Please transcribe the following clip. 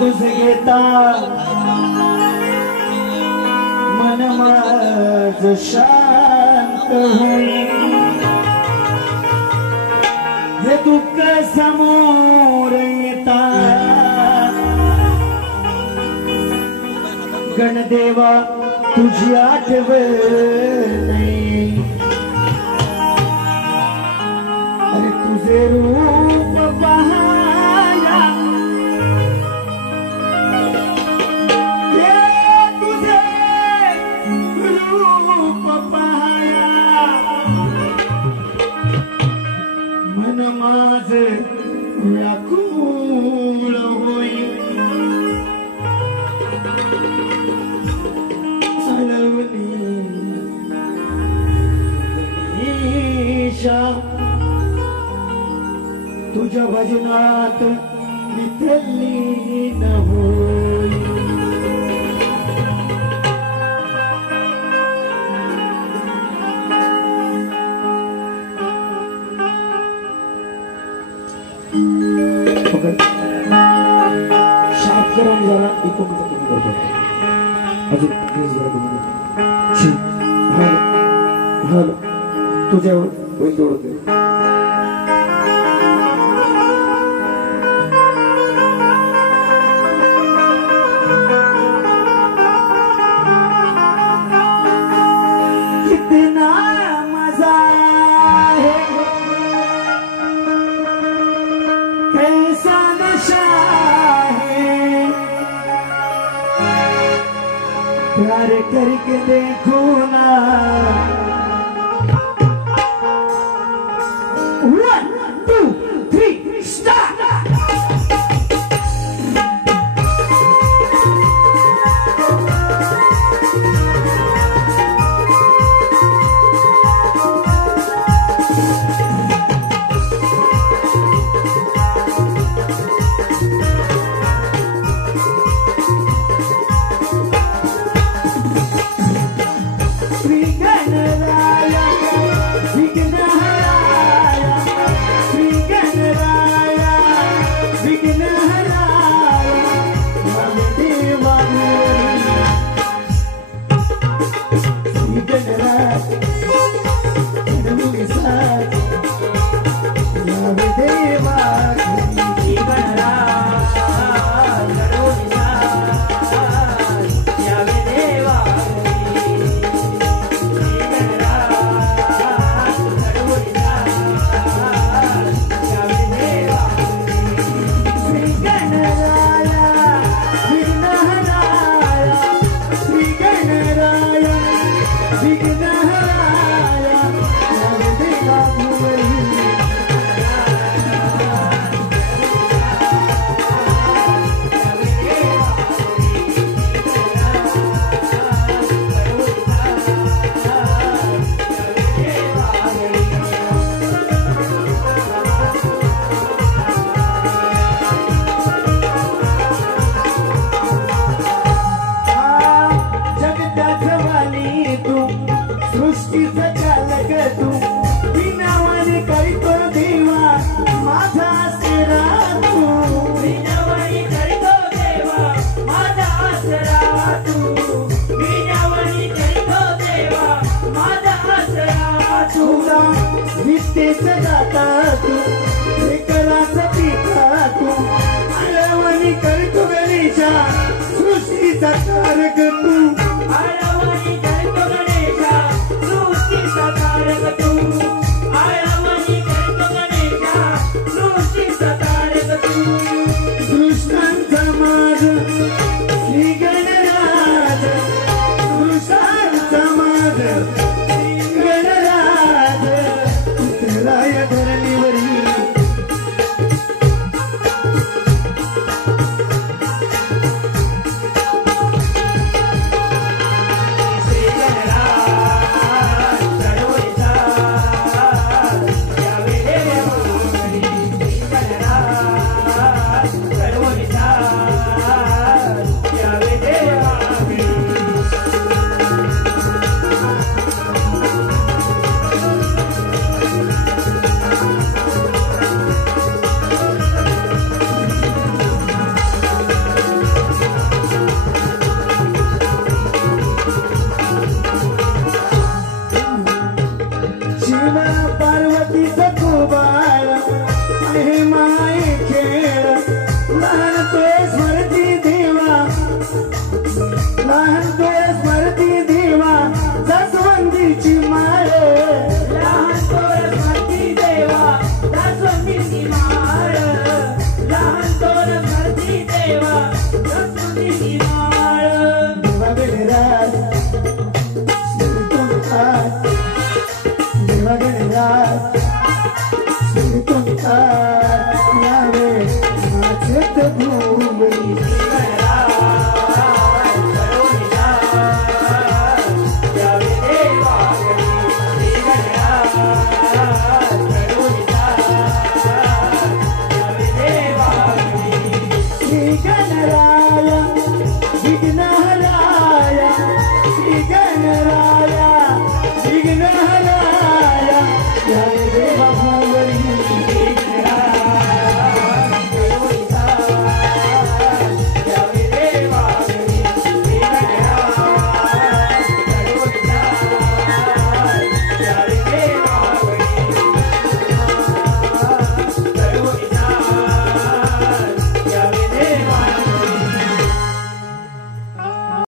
तुझे घेता मन माझ शांत होईल हे दुःख समोर येता गणदेवा तुझी आठवण नाही अरे तुझे रूप पाहाया तुझे रूप पाहाया मन माझ व्याकुळ होई तुझ्या भजनात नितली न होई शाप करून जरा इकडून कमी करतो अजून प्लीज जरा तुम्ही तुझ्यावर होईल तेवढं प्यार करके देखो ना 1 2 3 स्टार्ट गणराज धरणीवरी पार्वतीचं कुबाळ आहे माई खेळ लहान तो स्मरती देवा लहान तो स्मरती देवा जास्वंदीची माळ लहान थोर स्मरती देवा जास्वंदीची माळ लहान थोर स्मरती देवा जास्वंदीची माळ देवा गणराज देवा गणराज